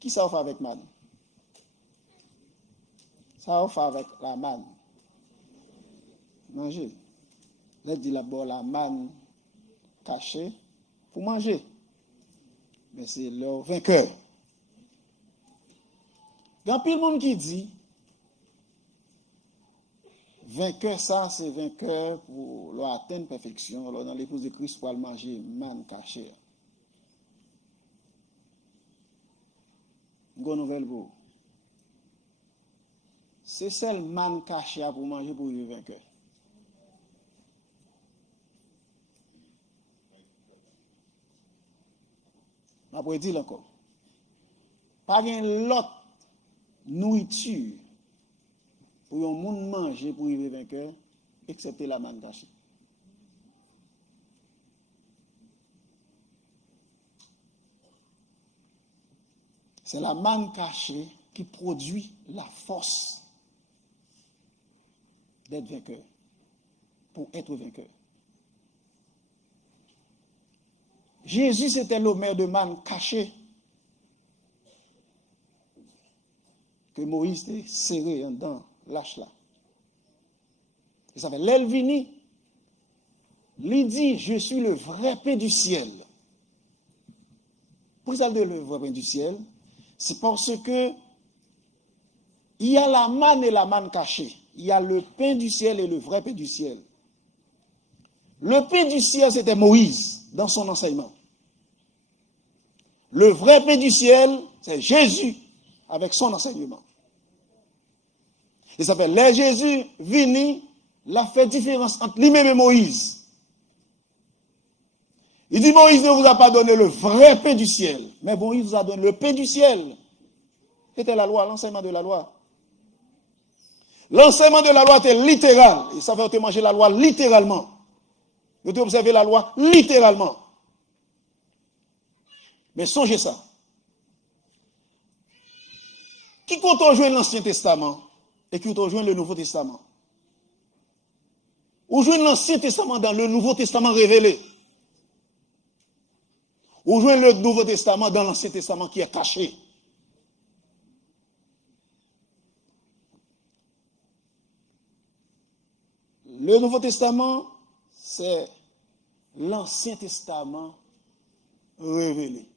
Qui ça fait avec manne? Ça fait avec la manne. Manger. Là, dit d'abord la manne cachée pour manger. Mais c'est leur vainqueur. Il y a plus de monde qui dit vainqueur, ça, c'est vainqueur pour leur atteindre perfection. Alors, dans l'épouse de Christ, pour manger manne cachée. Une nouvelle pour vous. C'est celle manne cachée pour manger pour vivre vainqueur. Je vais dire encore. pas une l'autre nourriture pour un monde manger pour arriver vainqueur, excepté la manne cachée. C'est la manne cachée qui produit la force d'être vainqueur, pour être vainqueur. Jésus, c'était l'homère de manne cachée que Moïse était serré en dedans, lâche là. Et ça fait l'Elvini, il dit, je suis le vrai pain du ciel. Pour ça, le vrai pain du ciel, c'est parce que il y a la manne et la manne cachée. Il y a le pain du ciel et le vrai pain du ciel. Le pain du ciel, c'était Moïse dans son enseignement. Le vrai pain du ciel, c'est Jésus avec son enseignement. Et ça fait, là, Jésus vini, l'a fait différence entre lui-même et Moïse. Il dit, Moïse ne vous a pas donné le vrai pain du ciel, mais Moïse vous a donné le pain du ciel. C'était la loi, l'enseignement de la loi. L'enseignement de la loi était littéral. Et ça fait manger la loi littéralement. Vous devez observer la loi littéralement. Mais songez ça. Qui compte rejoindre l'Ancien Testament et qui compte rejoindre le Nouveau Testament? Ou rejoindre l'Ancien Testament dans le Nouveau Testament révélé? Ou rejoindre le Nouveau Testament dans l'Ancien Testament qui est caché? Le Nouveau Testament, c'est l'Ancien Testament révélé.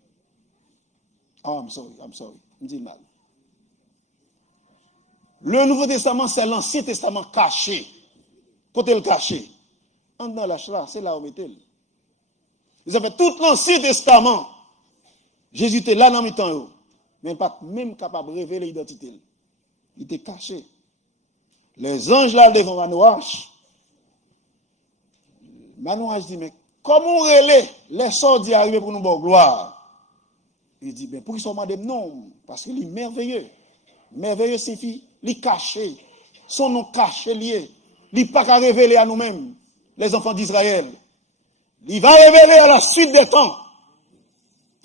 Oh, I'm sorry. Je dis mal. Le Nouveau Testament, c'est l'Ancien Testament caché. Côté le caché. En dans la là, c'est là où mettez. Ils ont fait tout l'Ancien Testament. Jésus était là dans le temps, mais pas même capable de révéler l'identité. Il était caché. Les anges là devant Manouach. Manouach dit, mais comment relais les sorts d'y arriver pour nous bonne gloire? Il dit, ben pour qu'ils soient madame, non, parce qu'il est merveilleux. Merveilleux signifie, il est caché. Son nom caché lié. Il n'est pas qu'à révéler à nous-mêmes, les enfants d'Israël. Il va révéler à la suite des temps.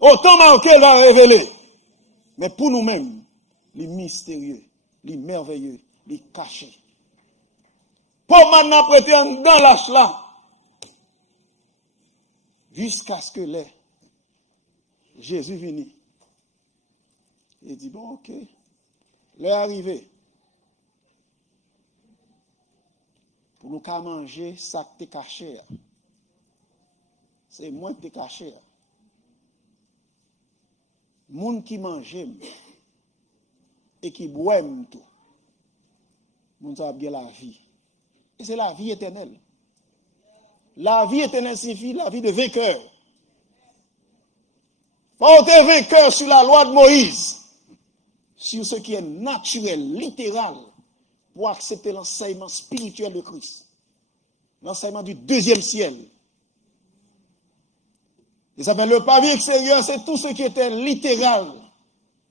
Autant marqué, il va révéler. Mais pour nous-mêmes, il est mystérieux, il est merveilleux, il est caché. Pour maintenant prêter dans l'âge là, jusqu'à ce que Jésus vienne. Il dit, bon, ok, l'est arrivé. Pour nous qu'à manger, ça que t'es caché. C'est moi qui t'es caché. Moun qui mange et qui boit tout. Moun ça a bien la vie. Et c'est la vie éternelle. La vie éternelle signifie la vie de vainqueur. Faut être vainqueur sur la loi de Moïse, sur ce qui est naturel, littéral, pour accepter l'enseignement spirituel de Christ. L'enseignement du deuxième ciel. Et ça fait le pavé extérieur, c'est tout ce qui était littéral,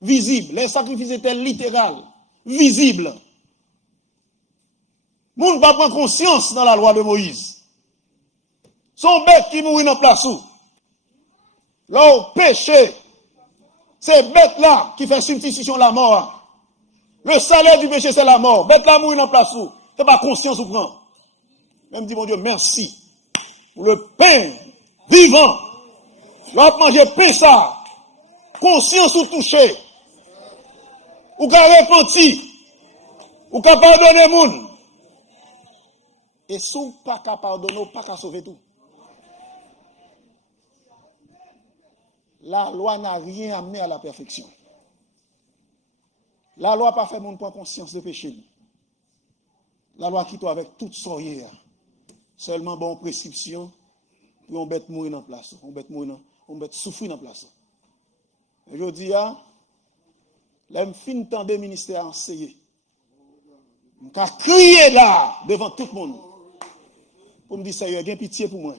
visible. Les sacrifices étaient littéral, visibles. Moun ne va pas prendre conscience dans la loi de Moïse. Son bête qui mourit dans place où. Là où péché, c'est bête là qui fait substitution la mort. Le salaire du péché, c'est la mort. Bête là mourir dans place où. Tu n'as pas conscience ou prend. Même dit, mon Dieu, merci pour le pain vivant. Tu vas manger pain ça. Conscience ou touché. Ou qu'à repenti. Ou qu'à pardonner moun. Et si vous pas qu'à pardonner, pas qu'à sauver tout. La loi n'a rien amené à la perfection. La loi n'a pas fait mon point conscience de péché. La loi quitte avec toute sourire. Seulement bon prescription pour on bête mourir dans place. On bête mourir on bête souffrir dans place. Je dis l'homme fin temps des ministères enseigner. On a crié là devant tout le monde. Pour me dire Seigneur, viens pitié pour moi.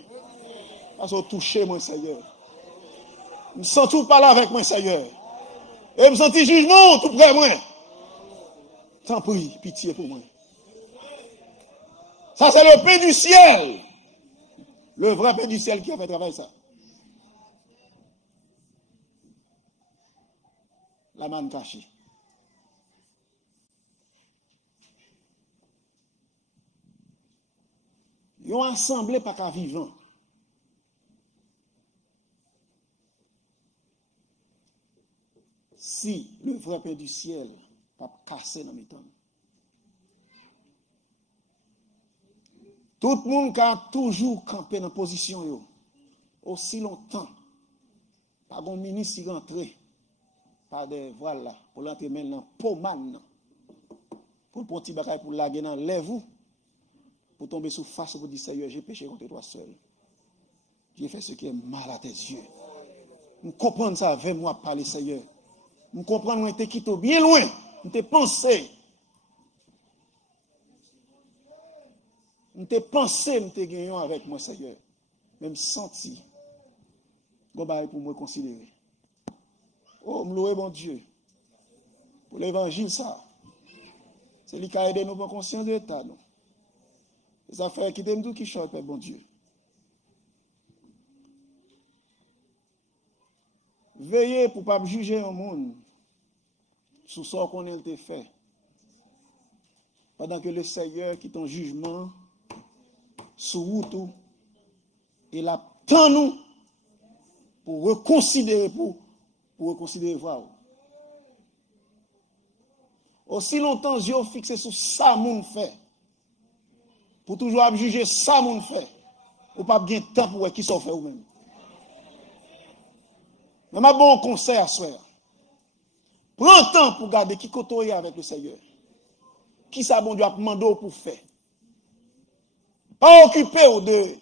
Parce que touché moi Seigneur. Je ne sens tout pas là avec moi Seigneur. Et me senti jugement tout près moi. Tant pis, pitié pour moi. Ça, c'est le pain du ciel. Le vrai pain du ciel qui a fait travailler ça. La manne cachée. Ils ont assemblé par qu'à vivant. Si le vrai pain du ciel pas cassé dans mes temps. Tout le monde qui a toujours campé dans position yo, aussi longtemps, pas bon ministre qui rentre par des voiles là, pour l'entrer maintenant pomane, pour le petit bagage pour laguer dans lèvres, pour tomber sous face pour dire Seigneur, j'ai péché contre toi seul. J'ai fait ce qui est mal à tes yeux. Nous comprenons ça avec moi parler Seigneur. Nous comprenons que nous quitté bien loin, nous te pensé. Nous te pensé, nous te gagnons avec moi Seigneur. Même senti. Bon bah pour me considérer. Oh, me louer bon Dieu. Pour l'évangile ça. C'est lui qui a aidé nous pour conscience de l'état non. Les affaires qui t'aiment tout qui chantent bon Dieu. Veillez pour ne pas juger un monde sous ce qu'on a été fait. Pendant que le Seigneur qui est en jugement sous tout, il attend nous pour reconsidérer, pour reconsidérer voir. Aussi longtemps, Dieu fixé sur ça moun fait. Pour toujours juger ça moun fait. Ou pas bien temps pour qui s'en fait ou même. Mais ma bon conseil à soi. Prends le temps pour garder qui côtoie avec le Seigneur. Qui ça bon Dieu a demandé pour faire. Pas occuper de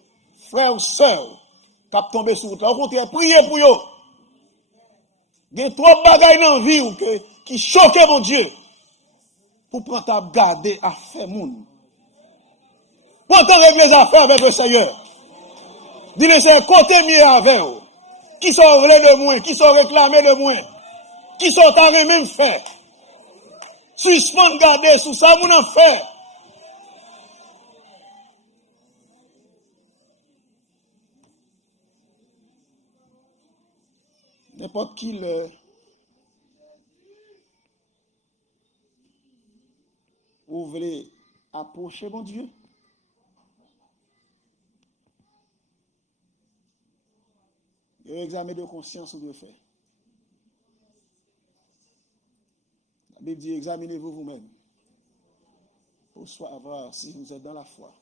frères ou sœurs qui ont tombé sur vous. Au contraire, priez pour eux. Il y a trop de bagailles dans la vie qui choquent mon Dieu. Pour prendre ta garder à faire moun. Pour régler les affaires avec le Seigneur. Dis-le c'est côté mieux avec eux. Qui sont relais de moi, qui sont réclamés de moi, qui sont à même fait. Suspend garder sous ça, mon en fait. N'importe qui vous voulez approcher mon Dieu. Il y a un examen de conscience ou de fait. La Bible dit examinez-vous vous-même pour savoir si vous êtes dans la foi.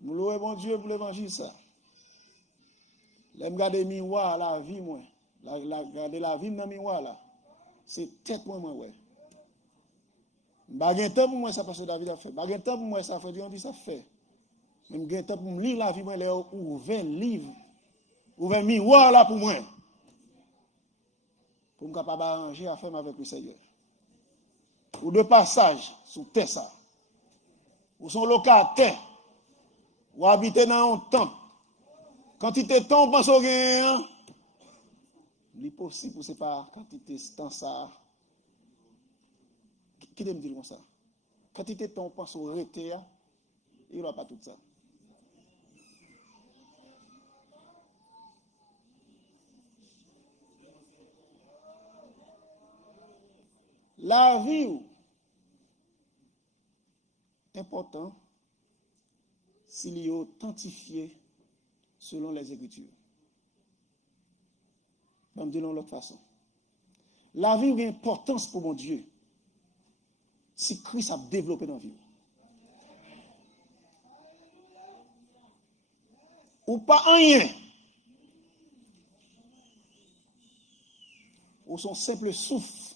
Nous louons bon Dieu pour l'évangile ça. L'aime garder miroir la vie moi. Garder la vie dans le miroir là. C'est tête moi ouais. Baguen temps pour moi ça parce que David a fait. Baguen temps pour moi ça fait on dit ça fait. Même gain temps pour me lire la vie moi là ouvert livre. Ouvert miroir là pour moi. Pour me capable arranger affaire avec le Seigneur. Ou de passage sous terre ça. Ou son locataire. Ou habiter dans un temple. Quantité de temps, on pense au gain. Il est possible, c'est pas quantité de temps ça. Qui me dit comme ça? Quantité de temps, on pense au rété, il n'y aura pas tout ça. La vie est important s'il est authentifié selon les Écritures. Je vais me dire de l'autre façon. La vie a une importance pour mon Dieu si Christ a développé dans la vie. Ou pas rien. Ou son simple souffle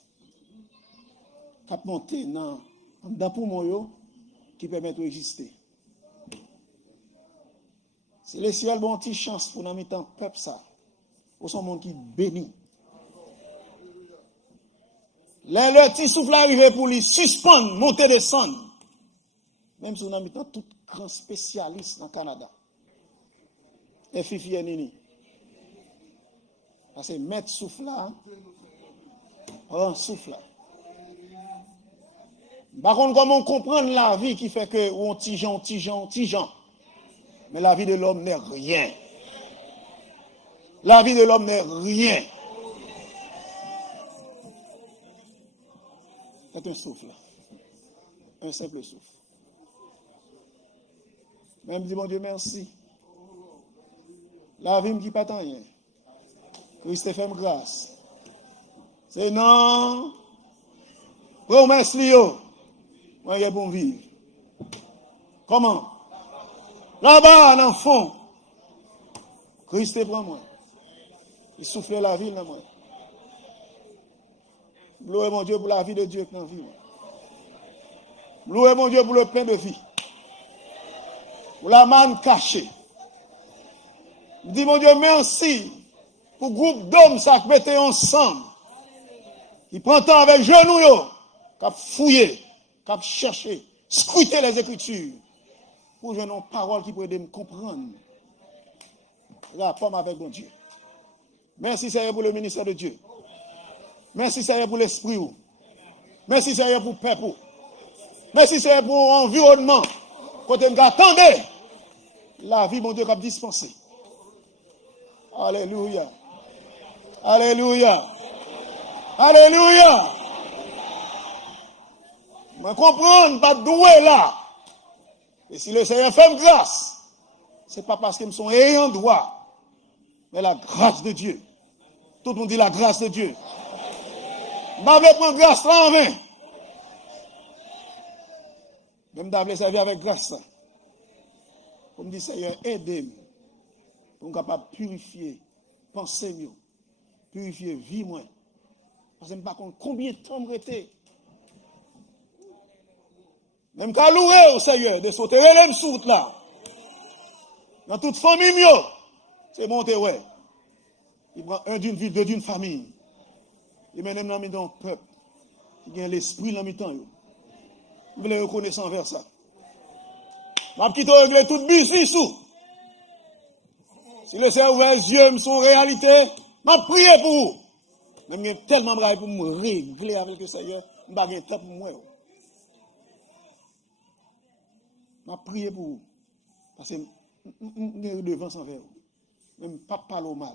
qui a monté dans poumon qui permet d'exister. C'est le ciel bon petite chance pour nous mettre en peuple ça. Ou son monde qui bénit. Le petit souffle arrivé pour lui suspendre, monter, descendre. Même si on a mis tout grand spécialiste dans le Canada. Et Fifi et Nini. Parce que mettre souffle là, on souffle là. Par contre, comment comprendre la vie qui fait que on tigeant. Mais la vie de l'homme n'est rien. La vie de l'homme n'est rien. C'est un souffle. Un simple souffle. Même dit, mon Dieu, merci. La vie me dit pas tant rien. Christ fait grâce. C'est non. Promesse Lio. Moi, il y a bon vivre. Comment? Là-bas, dans le fond. Christ prend moi. Il souffle la vie dans moi. Louez mon Dieu pour la vie de Dieu qui est dans la vie. Louez mon Dieu pour le pain de vie. Pour la manne cachée. Dis mon Dieu merci pour le groupe d'hommes qui mettent ensemble. Ils prennent temps avec genoux, qui fouillé, qui cherché, scruté les Écritures. Pour que j'ai une parole qui pourrait me comprendre. Rapport avec mon Dieu. Merci Seigneur pour le ministère de Dieu. Merci Seigneur pour l'esprit. Merci Seigneur pour le peuple. Merci Seigneur pour l'environnement. Quand on attendait la vie, mon Dieu, qui a dispensé. Alléluia. Alléluia. Alléluia. Je comprends, pas doué là. Et si le Seigneur fait grâce, ce n'est pas parce qu'ils me sont ayant droit, mais la grâce de Dieu. Tout le monde dit la grâce de Dieu. Je vais prendre grâce là en main. Même d'abord servir avec grâce. Pour me dire, Seigneur, aidez-moi. Pour me capable purifier, penser mieux, purifier vie moi. Parce que je ne sais pas combien de temps je été. Même qu'à louer au Seigneur, de sauter les soutes là. Dans toute famille mieux. C'est monté, ouais. Il prend un d'une vie, deux d'une famille. Il met même dans le peuple. Il a l'esprit dans le temps. Vous voulez reconnaître envers ça. Ma petite règle toute business sous. Si le Seigneur ouvert les yeux, sont réalité, m'a prié pour vous. Mais il y a tellement de pour me régler avec le Seigneur, je n'ai pas de temps pour moi. M'a prié pour vous. Parce que je suis devant envers vous. Je ne pas parler au mal.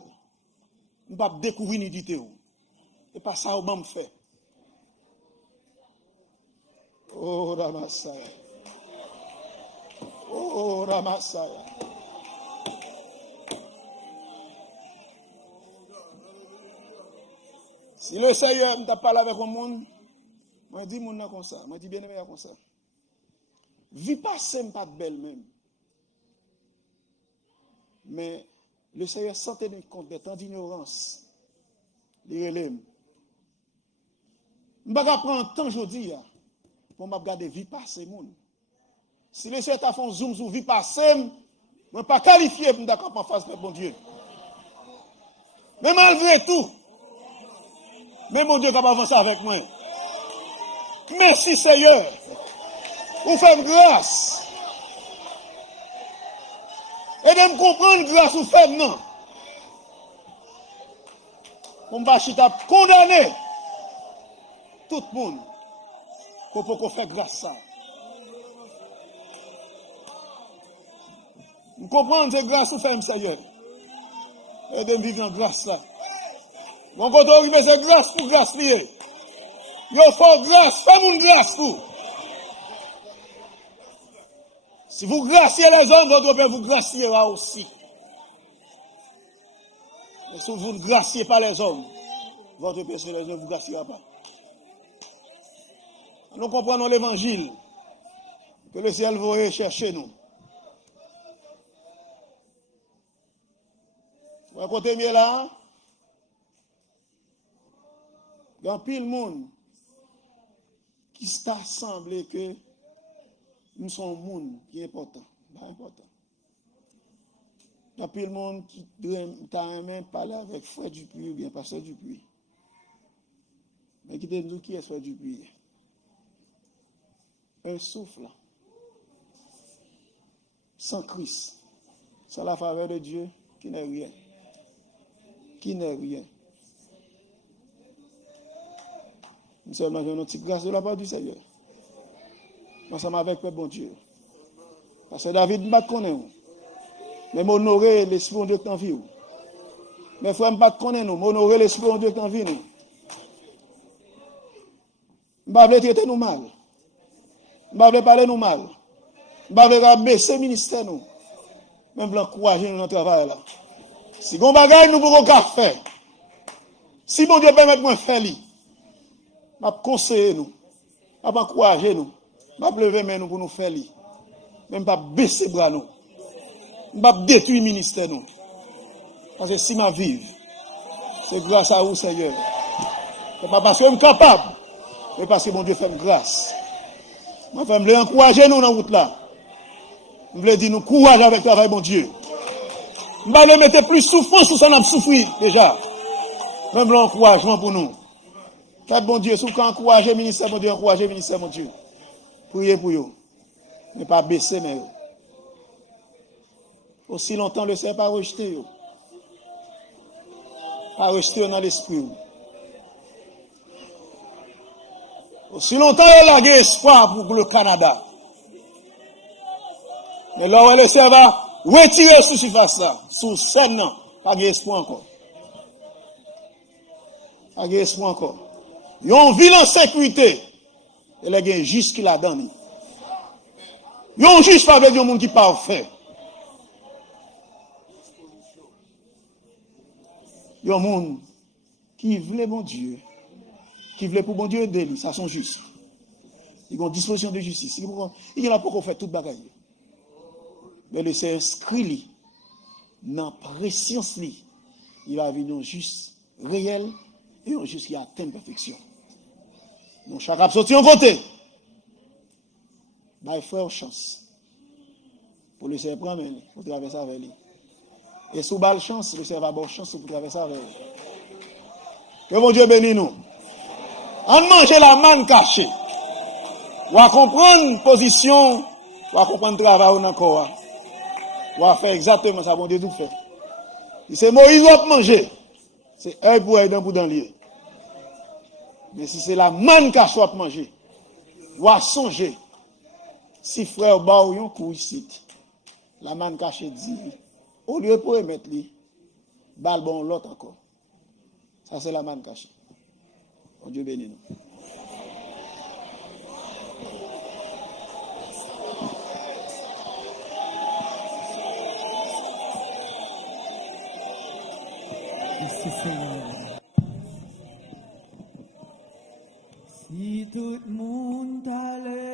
Je ne pas découvrir l'unité. Et pas ça que je fais. Oh, Ramasaya. Oh, Ramasaya. Si le Seigneur m'a parlé avec le monde, moi dis mon comme ça, moi dis bien aimé comme ça. Vie passée n'est pas belle même. Mais le Seigneur sans tenir compte de tant d'ignorance, il relève. Je ne vais pas prendre temps aujourd'hui pour me regarder vie passée. Si le Seigneur a fait un zoom sur vie passée, je ne vais pas qualifier pour me dire en face de mon Dieu. Mais malgré tout, mais mon Dieu va avancer avec moi. Merci Seigneur. Vous faites grâce. Et de me comprendre grâce vous faites non. On va condamner tout le monde qu'on fait grâce ça. Vous comprenez c'est grâce vous faites Seigneur. Et de me vivre en grâce ça. Mon côté, c'est grâce pour grâce liée. Il faut grâce, fais-moi grâce tout. Si vous graciez les hommes, votre Père vous graciera aussi. Mais si vous ne graciez pas les hommes, votre Père ne vous graciera pas. Nous comprenons l'évangile que le ciel va chercher nous. Vous racontez mieux là? Il y a pile monde qui s'est semblé que nous sommes un monde qui est important. Pas important. Il y a pile monde qui t'a même parlé avec Frère Dupuis ou bien Pasteur Dupuis. Mais qui dit nous qui est Frère Dupuis? Un souffle sans Christ, sans la faveur de Dieu, qui n'est rien. Qui n'est rien. Nous sommes dans une petite grâce de la part du Seigneur. Ensemble avec le bon Dieu. Parce que David ne connaît pas. Mais m'honorer l'esprit de Dieu qui t'envie. Mes frères ne connaissent pas nous. M'honorer l'esprit de Dieu qui t'envie nous. Je ne vais pas traiter nous mal. Je ne vais pas parler nous mal. Je ne vais pas baisser le ministère nous. Même pour encourager nous dans le travail là. Si on bagaille nous pour faire. Si mon Dieu permet de faire lui. Je vais conseiller nous. Je vais encourager nous. Je vais lever main nous pour nous faire lui. Même pas baisser bras nous. Je vais détruire le ministère nous. Parce que si je vive, c'est grâce à vous, Seigneur. Ce n'est pas parce que je suis capable, mais parce que mon Dieu fait grâce. Je vais encourager nous dans la route là. Je veux dire nous courage avec le travail, mon Dieu. Je vais mettre plus souffrance sur ça, on a souffert déjà. Même l'encouragement pour nous. Faites bon Dieu, si vous encouragez le ministère, mon Dieu, encouragez le ministère, mon Dieu. Priez pour vous. Mais pas baisser, mais aussi longtemps le Seigneur pas rejeté. Pas rejeté dans l'esprit. Aussi longtemps il a gagné espoir pour le Canada. Mais là où le Seigneur va retirer sous surface là, sous scène, non, pas gagné espoir encore. Pas gagné espoir encore. Ils ont vu l'insécurité. Et les gens juste qui la donnent. Ils ont juste pas avec des gens qui parfait. Il y a des gens qui veulent bon Dieu, qui veulent pour bon Dieu aider lui, ça sont justes. Ils ont disposition de justice. Ils n'ont pas fait toute bagaille. Mais le Seigneur inscrit dans la préscience, il va venir juste réel et un juste qui atteint la perfection. Donc chaque absorption côté. Il faut une chance. Pour le Seigneur prendre pour traverser avec lui. Et sous balle chance, le Seigneur va avoir chance pour traverser avec lui. Que mon Dieu bénisse nous. En manger la manne cachée. On va comprendre position, on va comprendre travail encore. On va faire exactement ça, bon Dieu tout fait. C'est Moïse qui va manger. C'est un pour un pour dans lieu. Mais si c'est la manne cachée à manger, on va songer. Si frère Baouyon coup ici, la manne cachée dit, au lieu pour mettre lui, balle bon l'autre encore. Ça c'est la manne cachée. Bon Dieu bénisse nous. Merci Seigneur. Si tout le monde allait